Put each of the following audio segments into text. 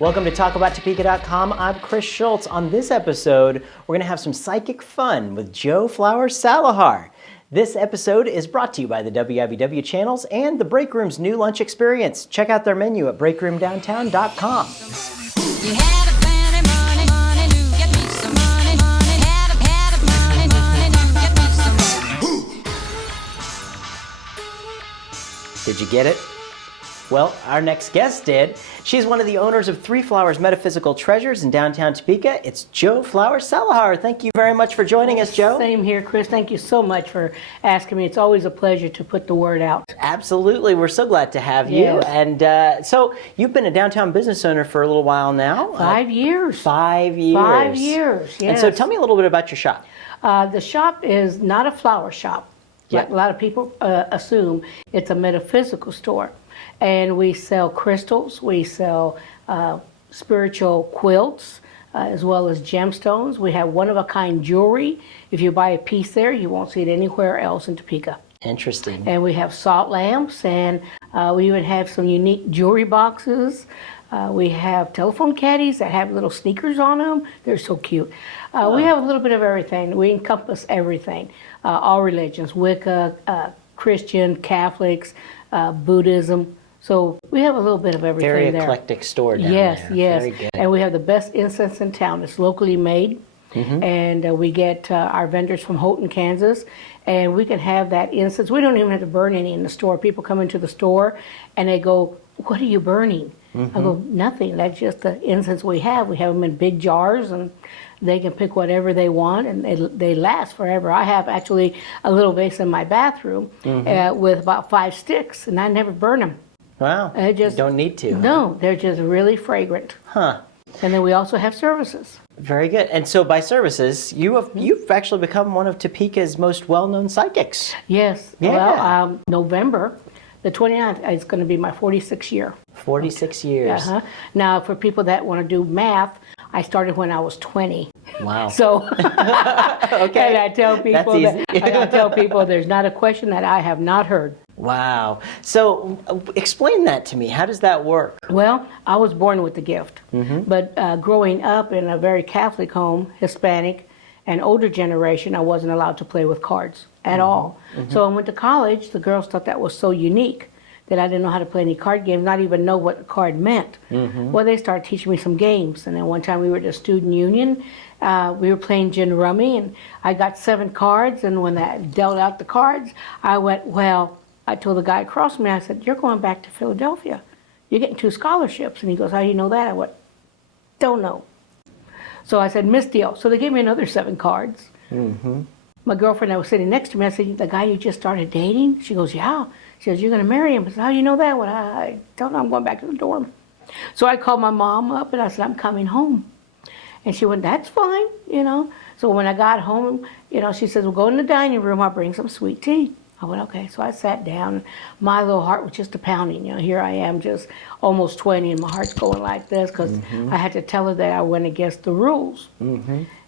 Welcome to TalkAboutTopeka.com. I'm Chris Schultz. On this episode, we're going to have some psychic fun with Jo Flowers Salahar. This episode is brought to you by the WIBW channels and the Break Room's new lunch experience. Check out their menu at breakroomdowntown.com. Did you get it? Well, our next guest did. She's one of the owners of Flowers Metaphysical Treasures in Downtown Topeka. It's Jo Flowers Salahar. Thank you very much for joining us, Jo. Same here, Chris. Thank you so much for asking me. It's always a pleasure to put the word out. Absolutely. We're so glad to have you. Yes. And so you've been a downtown business owner for a little while now. 5 years. 5 years. 5 years, yes. And so tell me a little bit about your shop. The shop is not a flower shop. Yeah. Like a lot of people assume. It's a metaphysical store. And we sell crystals, we sell spiritual quilts, as well as gemstones. We have one-of-a-kind jewelry. If you buy a piece there, you won't see it anywhere else in Topeka. Interesting. And we have salt lamps, and we even have some unique jewelry boxes. We have telephone caddies that have little sneakers on them. They're so cute. We have a little bit of everything. We encompass everything. All religions, Wicca, Christian, Catholics, Buddhism. So we have a little bit of everything Very there. eclectic store down Yes, there. yes. Very good. And we have the best incense in town. It's locally made. And we get our vendors from Houghton, Kansas, and we can have that incense. We don't even have to burn any in the store. People come into the store and they go, "What are you burning?" I go, "Nothing. That's just the incense we have. We have them in big jars, and they can pick whatever they want, and they last forever." I have actually a little vase in my bathroom with about 5 sticks, and I never burn them. Wow. You don't need to. No, they're just really fragrant. Huh. And then we also have services. Very good. And so by services, you've actually become one of Topeka's most well-known psychics. Yes. Yeah. Well, November the 29th is going to be my 46th year. 46 years. Now, for people that want to do math, I started when I was 20. Wow. So, Okay. and I tell people That's easy. there's not a question that I have not heard. Wow. So explain that to me. How does that work? Well, I was born with the gift, but growing up in a very Catholic home, Hispanic, and older generation, I wasn't allowed to play with cards at all. So I went to college. The girls thought that was so unique that I didn't know how to play any card games, not even know what a card meant. Well, they started teaching me some games, and then one time we were at a student union. We were playing gin rummy, and I got 7 cards, and when I dealt out the cards, I went, well, I told the guy across from me, I said, "You're going back to Philadelphia. You're getting 2 scholarships." And he goes, "How do you know that?" I went, "Don't know." So I said, "Miss deal." So they gave me another 7 cards. My girlfriend that was sitting next to me, I said, "The guy you just started dating?" She goes, "Yeah." She goes, "You're going to marry him." I said, "How do you know that?" Well, I don't know. I'm going back to the dorm. So I called my mom up and I said, "I'm coming home." And she went, "That's fine, you know." So when I got home, you know, she says, "We'll go in the dining room. I'll bring some sweet tea." I went, "Okay." So I sat down. My little heart was just a pounding. You know, here I am, just almost 20, and my heart's going like this because I had to tell her that I went against the rules.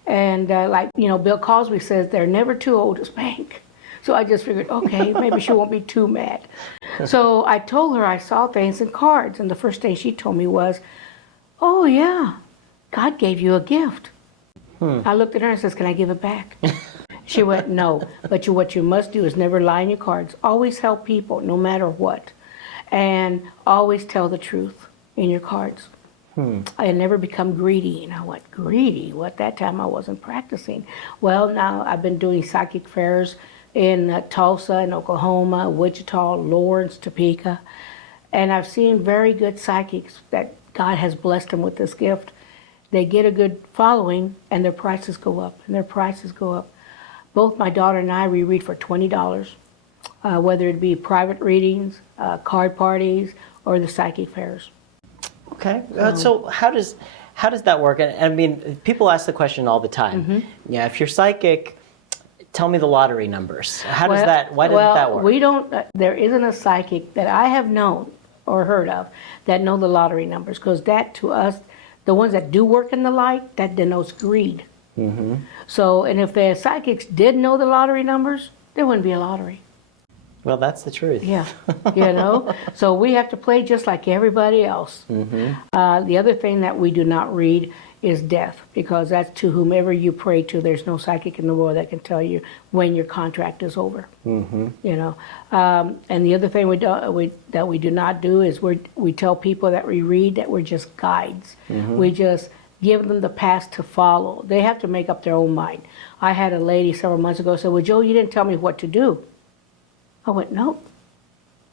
And like, you know, Bill Cosby says, they're never too old to spank. So I just figured, okay, maybe she won't be too mad. So I told her I saw things in cards, and the first thing she told me was, "Oh yeah, God gave you a gift." I looked at her and says, "Can I give it back?" She went, "No, but what you must do is never lie in your cards. Always help people, no matter what. And always tell the truth in your cards. I never become greedy." And I went, "Greedy? What?" That time I wasn't practicing. Well, now I've been doing psychic fairs in Tulsa, in Oklahoma, Wichita, Lawrence, Topeka. And I've seen very good psychics that God has blessed them with this gift. They get a good following, and their prices go up, and their prices go up. Both my daughter and I, we read for $20, whether it be private readings, card parties, or the psychic fairs. Okay. So how does that work? And I mean, people ask the question all the time. Yeah, if you're psychic, tell me the lottery numbers. Why doesn't that work? We don't, there isn't a psychic that I have known or heard of that know the lottery numbers, because that to us, the ones that do work in the light, that denotes greed. So, and if the psychics did know the lottery numbers, there wouldn't be a lottery. Well, that's the truth. Yeah, So we have to play just like everybody else. The other thing that we do not read is death, because that's to whomever you pray to. There's no psychic in the world that can tell you when your contract is over. And the other thing that we do not do is we tell people that we read that we're just guides. We just give them the path to follow. They have to make up their own mind. I had a lady several months ago say, well, Jo, you didn't tell me what to do. I went, no.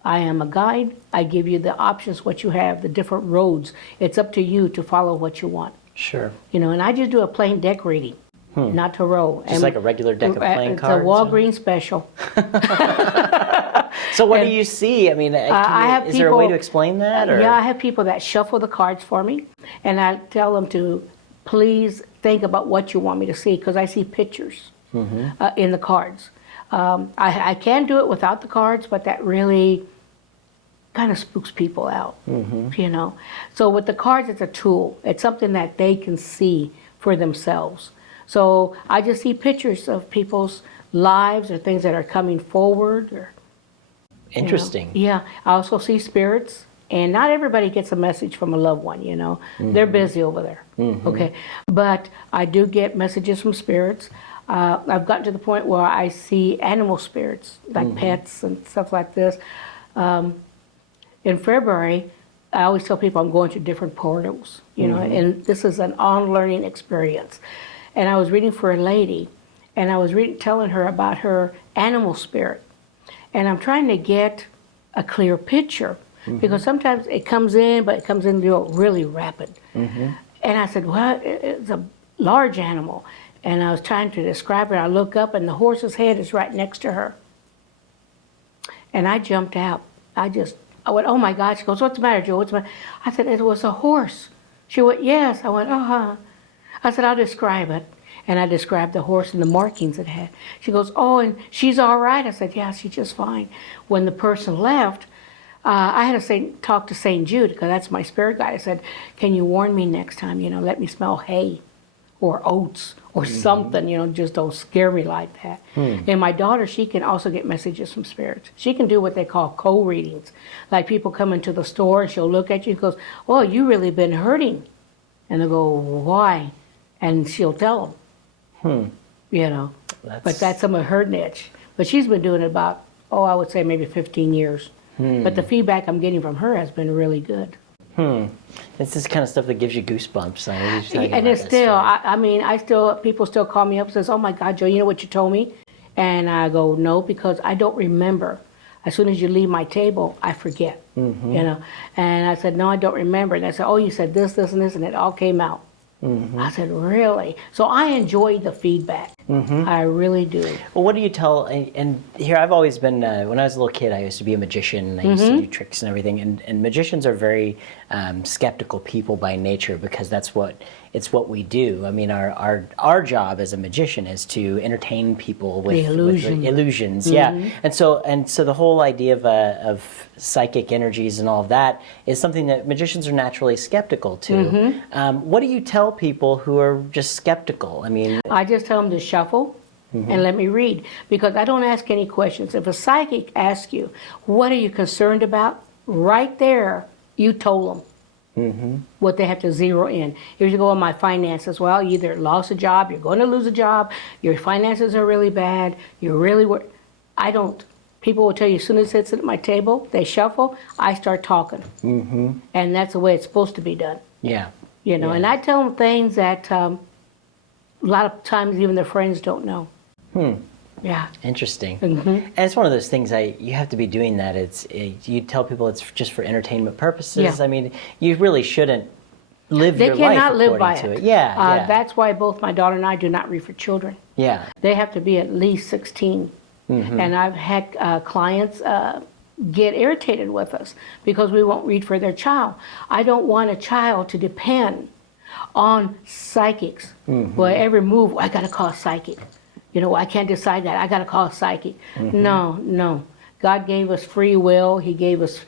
I am a guide. I give you the options, what you have, the different roads. It's up to you to follow what you want. Sure. And I just do a plain deck reading, not tarot. Just like a regular deck of playing cards? It's a Walgreens special. So what do you see? I mean, is there a way to explain that? Or? Yeah, I have people that shuffle the cards for me, and I tell them to please think about what you want me to see, because I see pictures in the cards. I can do it without the cards, but that really kind of spooks people out, So with the cards, it's a tool. It's something that they can see for themselves. So I just see pictures of people's lives or things that are coming forward. Or, Interesting. Yeah. I also see spirits, and not everybody gets a message from a loved one, They're busy over there, okay? But I do get messages from spirits. I've gotten to the point where I see animal spirits, like pets and stuff like this. In February, I always tell people I'm going to different portals, and this is an on-learning experience. And I was reading for a lady, and I was telling her about her animal spirit. And I'm trying to get a clear picture, because sometimes it comes in, but it comes in really rapid. And I said, well, it's a large animal. And I was trying to describe it. I look up, and the horse's head is right next to her. And I jumped out. I went, oh my God. She goes, what's the matter, Jo? What's the matter? I said, it was a horse. She went, yes. I went, uh-huh. I said, I'll describe it. And I described the horse and the markings it had. She goes, oh, and she's all right. I said, yeah, she's just fine. When the person left, I had to talk to St. Jude, because that's my spirit guide. I said, can you warn me next time, let me smell hay or oats or something, just don't scare me like that. And my daughter, she can also get messages from spirits. She can do what they call co-readings. Like people come into the store and she'll look at you and goes, well, you really been hurting. And they'll go, why? And she'll tell them, But that's some of her niche. But she's been doing it about, I would say maybe 15 years. But the feedback I'm getting from her has been really good. It's this kind of stuff that gives you goosebumps. And it's still, people still call me up and says, oh my God, Jo, you know what you told me? And I go, no, because I don't remember. As soon as you leave my table, I forget, And I said, no, I don't remember. And I said, oh, you said this, this, and this, and it all came out. I said, really? So I enjoy the feedback. I really do. Well, what do you tell, and here I've always been, when I was a little kid, I used to be a magician, and I used to do tricks and everything, and magicians are very skeptical people by nature, because it's what we do. I mean, our job as a magician is to entertain people with illusions. And so the whole idea of psychic energies and all of that is something that magicians are naturally skeptical to. What do you tell people who are just skeptical? I mean, I just tell them to shuffle and let me read, because I don't ask any questions. If a psychic asks you, what are you concerned about? Right there, you told them. What they have to zero in. Here you go on my finances. Well, you either lost a job, you're going to lose a job, your finances are really bad, you're really I don't. People will tell you, as soon as it sits at my table, they shuffle, I start talking. And that's the way it's supposed to be done. And I tell them things that a lot of times even their friends don't know. Yeah. Interesting. And it's one of those things you have to be doing that. You tell people it's just for entertainment purposes. Yeah. I mean, you really shouldn't live your life They cannot live by it. it. Yeah. That's why both my daughter and I do not read for children. Yeah. They have to be at least 16. And I've had clients get irritated with us because we won't read for their child. I don't want a child to depend on psychics. Well, every move, I got to call a psychic. I can't decide that. I got to call a psychic. No. God gave us free will. He gave us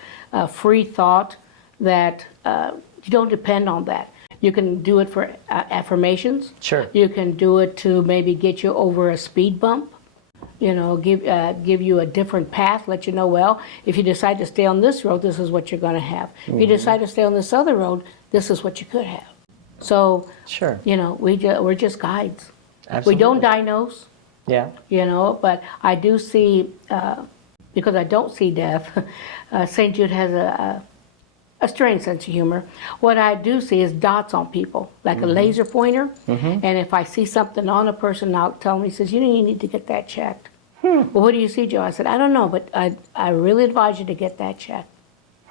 free thought that you don't depend on that. You can do it for affirmations. Sure. You can do it to maybe get you over a speed bump. give you a different path, let you know, well, if you decide to stay on this road, this is what you're going to have. If you decide to stay on this other road, this is what you could have. So, Sure. we're just guides. Absolutely. We don't diagnose, Yeah. but I do see, because I don't see death, St. Jude has a strange sense of humor. What I do see is dots on people, like a laser pointer. And if I see something on a person, I'll tell them, he says, you need to get that checked. Well, what do you see, Joe? I said, I don't know, but I really advise you to get that checked.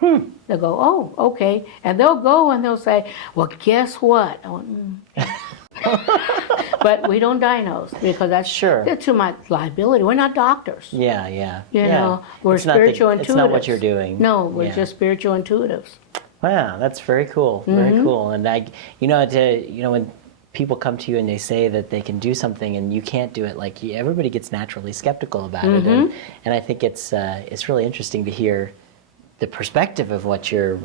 They'll go, oh, okay. And they'll go and they'll say, well, guess what? I went, But we don't diagnose because that's too much liability. We're not doctors. Yeah. We're spiritual intuitives. It's not what you're doing. No, we're just spiritual intuitives. Wow, that's very cool. Very cool. And when people come to you and they say that they can do something and you can't do it, like everybody gets naturally skeptical about it. And I think it's really interesting to hear the perspective of what you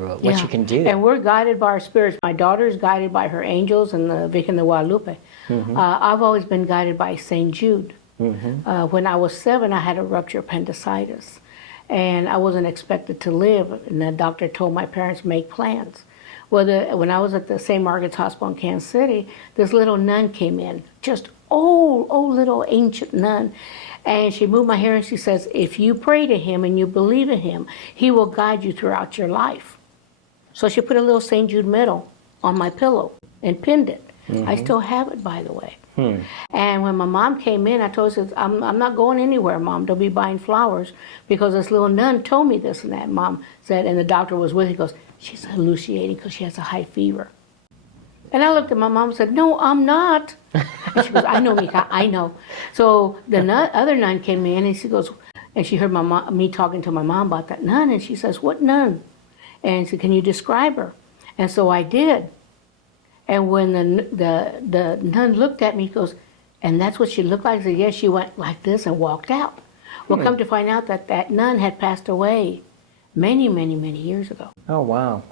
can do. And we're guided by our spirits. My daughter is guided by her angels and the Virgen de Guadalupe. I've always been guided by St. Jude. When I was 7, I had a rupture appendicitis. And I wasn't expected to live. And the doctor told my parents, make plans. Well, when I was at the St. Margaret's Hospital in Kansas City, this little nun came in, just old little ancient nun. And she moved my hair and she says, if you pray to him and you believe in him, he will guide you throughout your life. So she put a little St. Jude medal on my pillow and pinned it. I still have it, by the way. And when my mom came in, I told her, I'm not going anywhere, Mom. Don't be buying flowers because this little nun told me this and that. Mom said, and the doctor was with her. He goes, she's hallucinating because she has a high fever. And I looked at my mom and said, no, I'm not. And she goes, I know, Mika, I know. So the other nun came in and she goes, and she heard me talking to my mom about that nun. And she says, what nun? And she said, can you describe her? And so I did. And when the nun looked at me, he goes, and that's what she looked like? I said, yes, she went like this and walked out. Well, come to find out that nun had passed away many, many, many years ago. Oh, wow.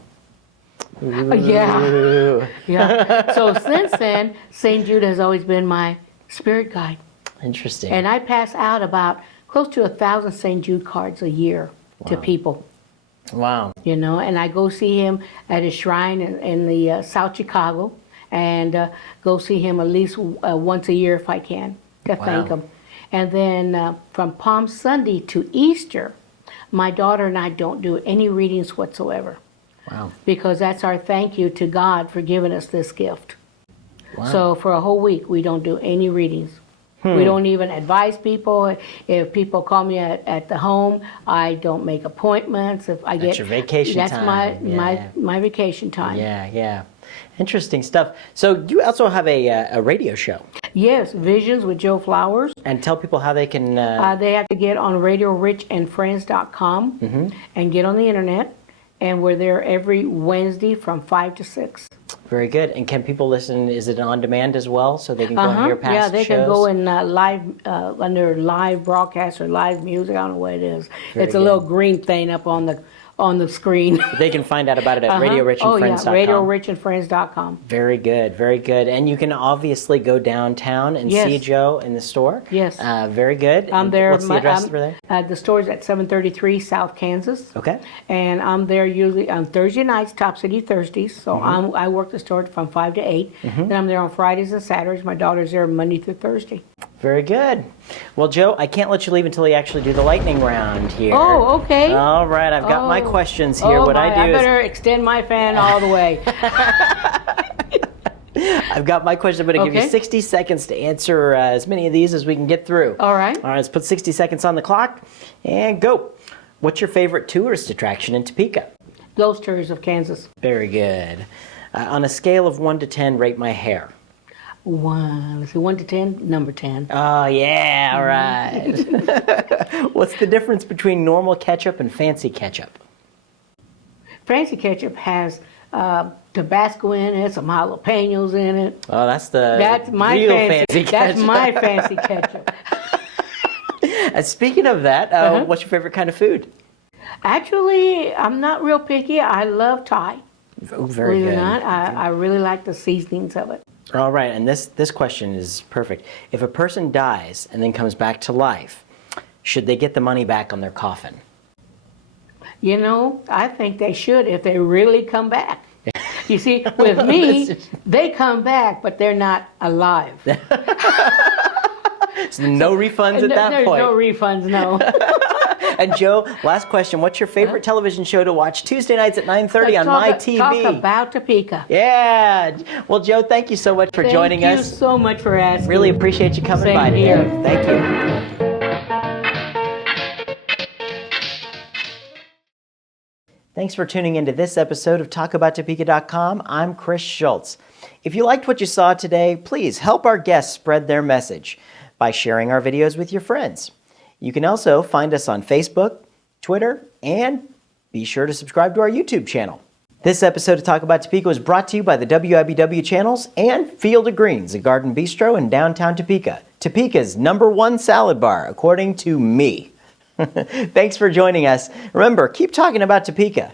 Yeah. So since then, St. Jude has always been my spirit guide. Interesting. And I pass out about close to 1,000 St. Jude cards a year to people. Wow. And I go see him at his shrine in the South Chicago and go see him at least once a year if I can to thank him. And then from Palm Sunday to Easter, my daughter and I don't do any readings whatsoever. Wow. Because that's our thank you to God for giving us this gift. Wow. So for a whole week, we don't do any readings. We don't even advise people. If people call me at the home, I don't make appointments. If I That's your vacation time. That's my vacation time. Yeah. Interesting stuff. So you also have a radio show. Yes, Visions with Jo Flowers. And tell people how they can... They have to get on RadioRichandFriends.com and get on the internet. And we're there every Wednesday from 5 to 6. Very good. And can people listen? Is it on demand as well, so they can go and hear past shows? Yeah, they can go in live under live broadcast or live music. I don't know what it is. It's a little green thing up on the screen. They can find out about it at RadioRichandFriends.com. RadioRichandFriends.com. Very good, very good. And you can obviously go downtown and see Joe in the store. Yes. Very good. I'm there. What's the address for there? The store's at 733 South Kansas. Okay. And I'm there usually on Thursday nights, Top City Thursdays. So I work the store from 5 to 8. Then I'm there on Fridays and Saturdays. My daughter's there Monday through Thursday. Very good. Well, Joe, I can't let you leave until you actually do the lightning round here. Oh, okay. All right, I've got my questions here. What I better extend my fan all the way. I've got my questions. I'm going to give you 60 seconds to answer as many of these as we can get through. All right. All right, let's put 60 seconds on the clock and go. What's your favorite tourist attraction in Topeka? Ghost Tours of Kansas. Very good. On a scale of 1 to 10, rate my hair. 1 to 10, number 10. Oh, yeah, all right. What's the difference between normal ketchup and fancy ketchup? Fancy ketchup has Tabasco in it, some jalapenos in it. Oh, that's my real fancy ketchup. That's my fancy ketchup. Speaking of that, what's your favorite kind of food? Actually, I'm not real picky. I love Thai. Oh, very good. Believe it or not, I really like the seasonings of it. All right, and this question is perfect. If a person dies and then comes back to life, should they get the money back on their coffin? You know, I think they should if they really come back. You see, with me, they come back, but they're not alive. So no refunds at that There's point. no refunds, no. And Joe, last question. What's your favorite television show to watch Tuesday nights at 9:30 on my TV? Talk about Topeka. Yeah. Well, Joe, thank you so much for joining us. Thank you so much for asking. Really appreciate you coming Same by today. here. Thank you. Thanks for tuning into this episode of TalkAboutTopeka.com. I'm Chris Schultz. If you liked what you saw today, please help our guests spread their message by sharing our videos with your friends. You can also find us on Facebook, Twitter, and be sure to subscribe to our YouTube channel. This episode of Talk About Topeka was brought to you by the WIBW channels and Field of Greens, a garden bistro in downtown Topeka. Topeka's #1 salad bar, according to me. Thanks for joining us. Remember, keep talking about Topeka.